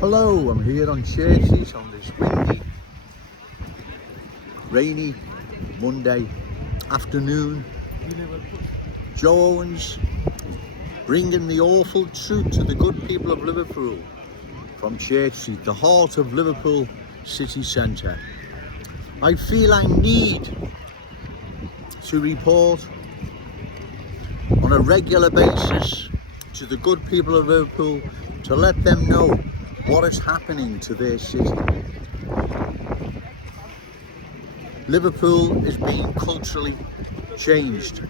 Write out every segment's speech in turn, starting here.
Hello, I'm here on Church Street on this windy, rainy Monday afternoon. Joe Owens bringing the awful truth to the good people of Liverpool from Church Street, the heart of Liverpool city centre. I feel I need to report on a regular basis to the good people of Liverpool to let them know what is happening to their city. Liverpool is being culturally changed.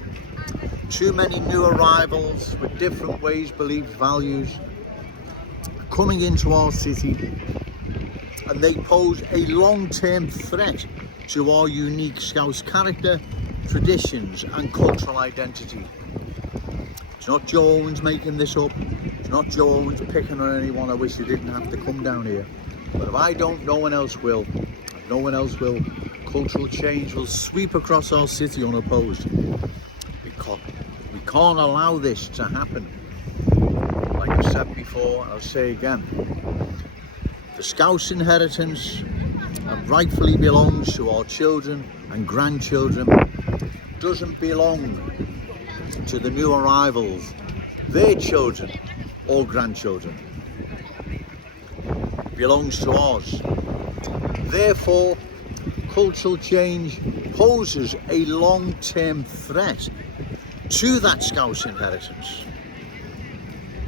Too many new arrivals with different ways, beliefs, values coming into our city, and they pose a long-term threat to our unique Scouse character, traditions and cultural identity. It's not Joe Owens making this up. It's not Joe Owens picking on anyone. I wish you didn't have to come down here. But if I don't, no one else will. No one else will. Cultural change will sweep across our city unopposed. We can't allow this to happen. Like I said before, I'll say again. The Scouse inheritance that rightfully belongs to our children and grandchildren doesn't belong to the new arrivals, their children or grandchildren. It belongs to us. Therefore, cultural change poses a long-term threat to that Scouse inheritance.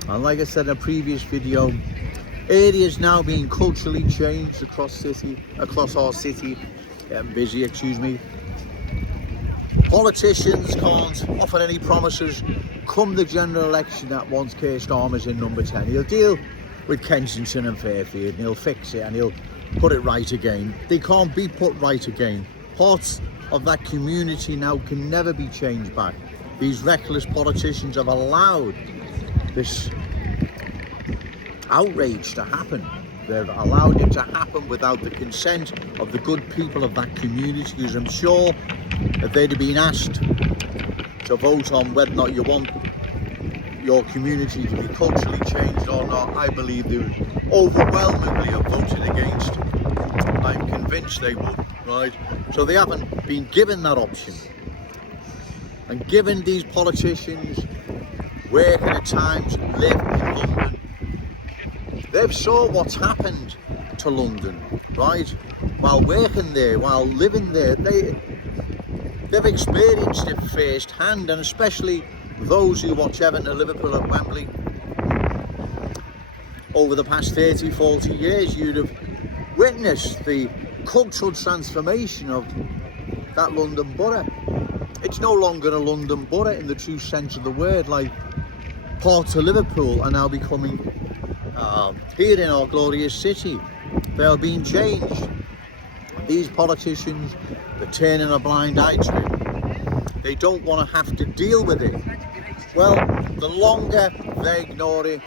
And like I said in a previous video, areas now being culturally changed across our city, getting busy, excuse me. Politicians can't offer any promises come the general election that once Keir Starmer's in number 10. He'll deal with Kensington and Fairfield and he'll fix it and he'll put it right again. They can't be put right again. Parts of that community now can never be changed back. These reckless politicians have allowed this outrage to happen. They've allowed it to happen without the consent of the good people of that community, because I'm sure if they'd have been asked to vote on whether or not you want your community to be culturally changed or not, I believe they would overwhelmingly have voted against. I'm convinced they would, right? So they haven't been given that option. And given these politicians working at times, live in London, they've saw what's happened to London, right? While working there, while living there, they've experienced it firsthand, and especially those who watch Everton and Liverpool at Wembley over the past 30, 40 years, you'd have witnessed the cultural transformation of that London borough. It's no longer a London borough in the true sense of the word. Like, parts of Liverpool are now becoming here in our glorious city. They are being changed. These politicians, they're turning a blind eye to it. They don't want to have to deal with it. Well, the longer they ignore it,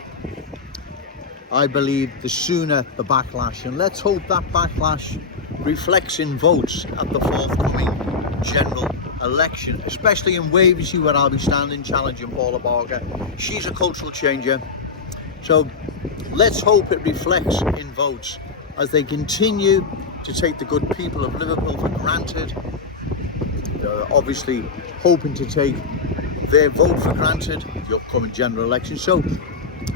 I believe the sooner the backlash. And let's hope that backlash reflects in votes at the forthcoming general election, especially in Waversham, where I'll be standing challenging Paula Barker. She's a cultural changer. So let's hope it reflects in votes as they continue to take the good people of Liverpool for granted. They're obviously hoping to take their vote for granted, the upcoming general election. So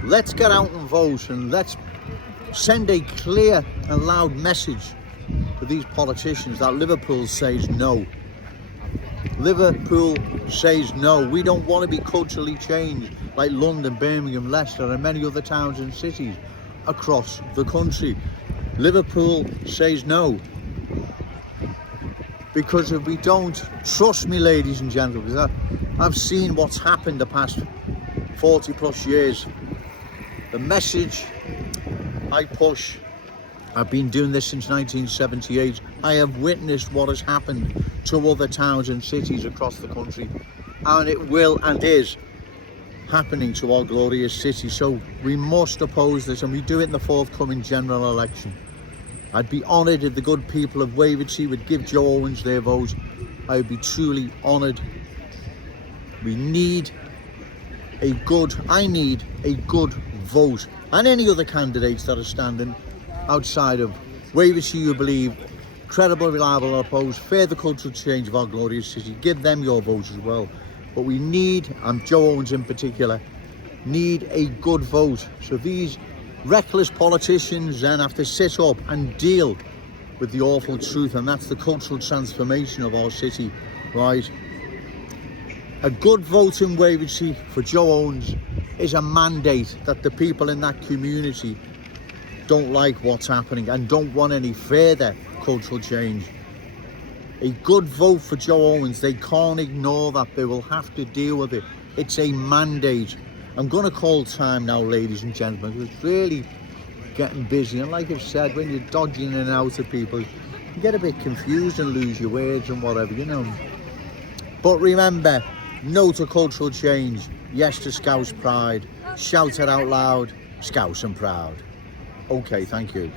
let's get out and vote, and let's send a clear and loud message to these politicians that Liverpool says no. Liverpool says no. We don't want to be culturally changed like London, Birmingham, Leicester and many other towns and cities across the country. Liverpool says no. Because if we don't, trust me ladies and gentlemen, because I've seen what's happened the past 40 plus years. The message I push, I've been doing this since 1978. I have witnessed what has happened to other towns and cities across the country, and it will and is happening to our glorious city. So we must oppose this, and we do it in the forthcoming general election. I'd be honoured if the good people of Waversham would give Joe Owens their vote. I would be truly honoured. I need a good vote and any other candidates that are standing outside of Waversham you believe credible, reliable and opposed, further cultural change of our glorious city. Give them your votes as well. But we need, and Joe Owens in particular, need a good vote. So these reckless politicians then have to sit up and deal with the awful truth, and that's the cultural transformation of our city, right? A good vote in Waversham for Joe Owens is a mandate that the people in that community don't like what's happening and don't want any further cultural change. A good vote for Joe Owens, they can't ignore that. They will have to deal with it. It's a mandate. I'm going to call time now, ladies and gentlemen, because it's really getting busy. And like I've said, when you're dodging in and out of people, you get a bit confused and lose your words and whatever, you know. But remember, no to cultural change, yes to Scouse pride. Shout it out loud, Scouse and proud. Okay, thank you.